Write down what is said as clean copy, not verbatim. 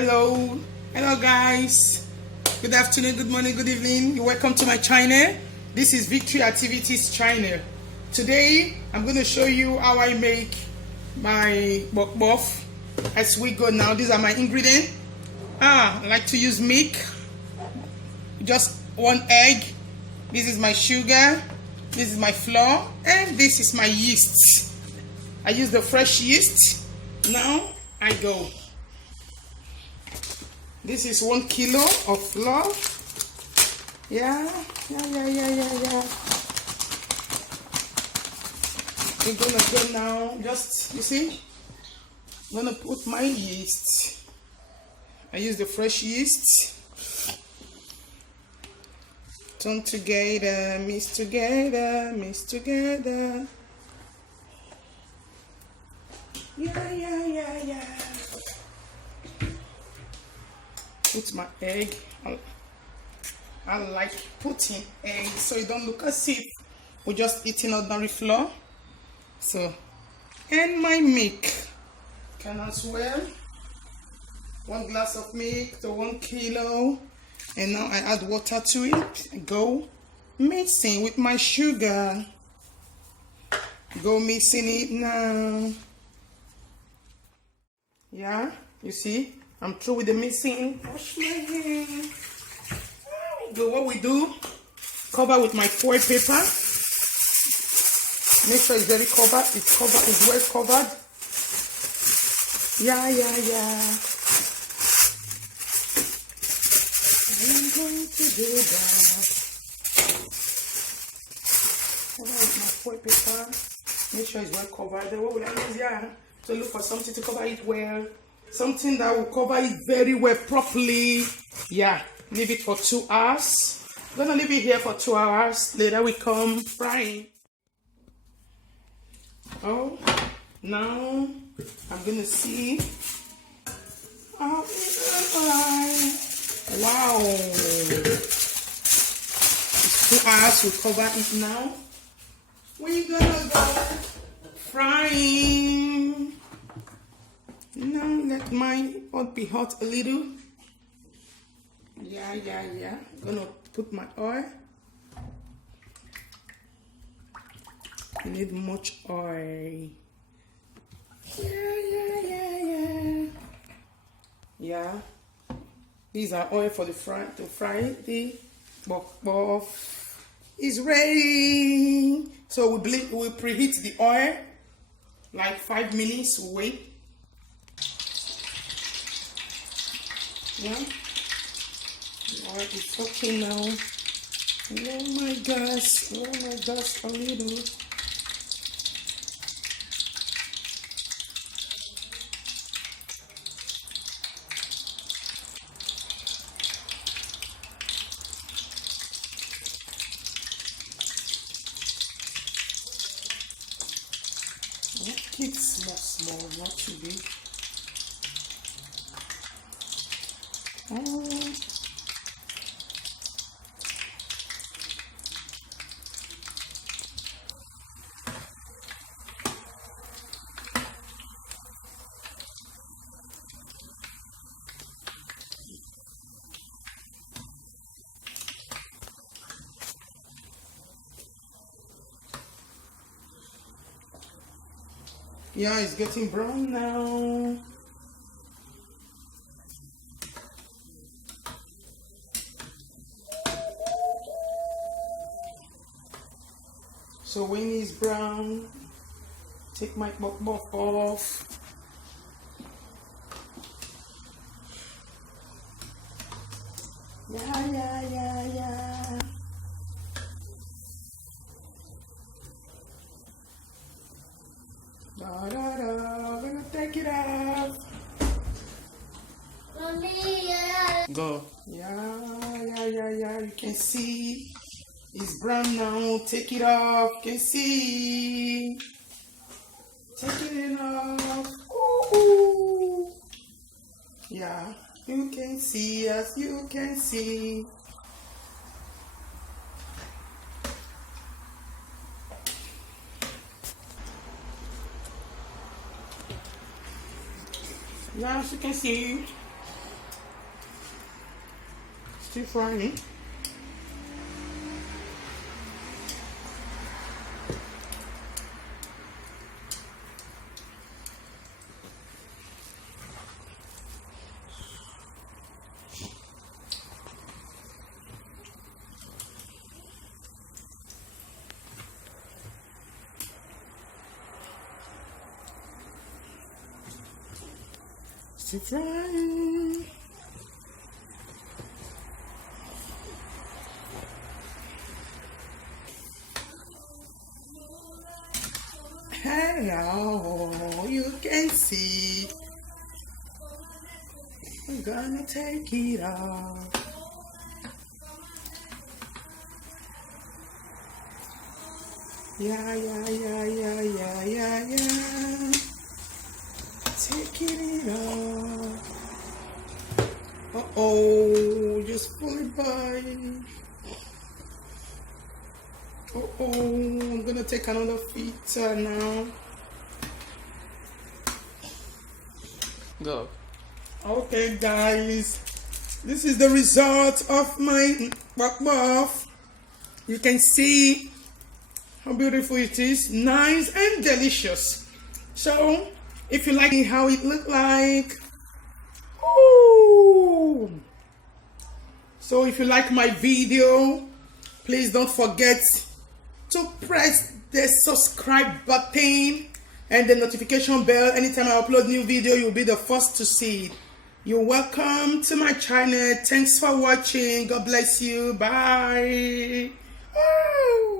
Hello guys. Good afternoon, good morning, good evening. You're welcome to my channel. This is Victory Activities channel. Today I'm going to show you how I make my bok as we go now. These are my ingredients. I like to use milk, just 1 egg. This is my sugar, this is my flour, and this is my yeast. I use the fresh yeast. Now I go. This is 1 kilo of flour. Yeah. We're gonna go now. Just, you see, I'm gonna put my yeast. I use the fresh yeast. Turn together, mix together, mix together. Yeah. Put my egg. I like putting egg so it don't look as if we're just eating ordinary flour. So, and my milk can as well. 1 glass of milk to 1 kilo. And now I add water to it. Go mixing with my sugar. Go mixing it now. Yeah, you see, I'm through with the mixing. Wash my hands. So what we do, cover with my foil paper. Make sure it's very covered. It's well covered. Yeah. I'm going to do that. Cover with my foil paper. Make sure it's well covered. What will I use? Yeah. So look for something to cover it well. Something that will cover it very well, properly. Yeah. Leave it for 2 hours. I'm gonna leave it here for 2 hours. Later we come frying. Oh, now I'm gonna see how it's fry. Wow. It's 2 hours. We cover it now. We're gonna go frying. Now let mine be hot a little. Yeah. I'm gonna put my oil. You need much oil. Yeah. These are oil for the to fry. The bok is ready. So we preheat the oil like 5 minutes. Wait. Yeah. Oil is cooking now. Oh my gosh, a little. Keep small, not too big. Oh. Yeah, it's getting brown now. So when it's brown, take my bok off. Yeah. We're gonna take it out. Mommy, Go. Yeah. You can see it's brown now. Take it off. You can see. Take it off. Ooh. Yeah. You can see, as you can see. Yeah, as you can see, Still frying. Still frying. Hello, you can see. I'm gonna take it off. Yeah, yeah, yeah, yeah, yeah, yeah, yeah. Taking it off. Uh-oh, just pull it by. Uh-oh, I'm gonna take another filter now. Go. Okay, guys, this is the result of my buff. You can see how beautiful it is, nice and delicious. So, if you like how it look like, ooh. So if you like my video, please don't forget to press the subscribe button and the notification bell. Anytime I upload new video, you'll be the first to see it. You're welcome to my channel. Thanks for watching. God bless you. Bye. Woo!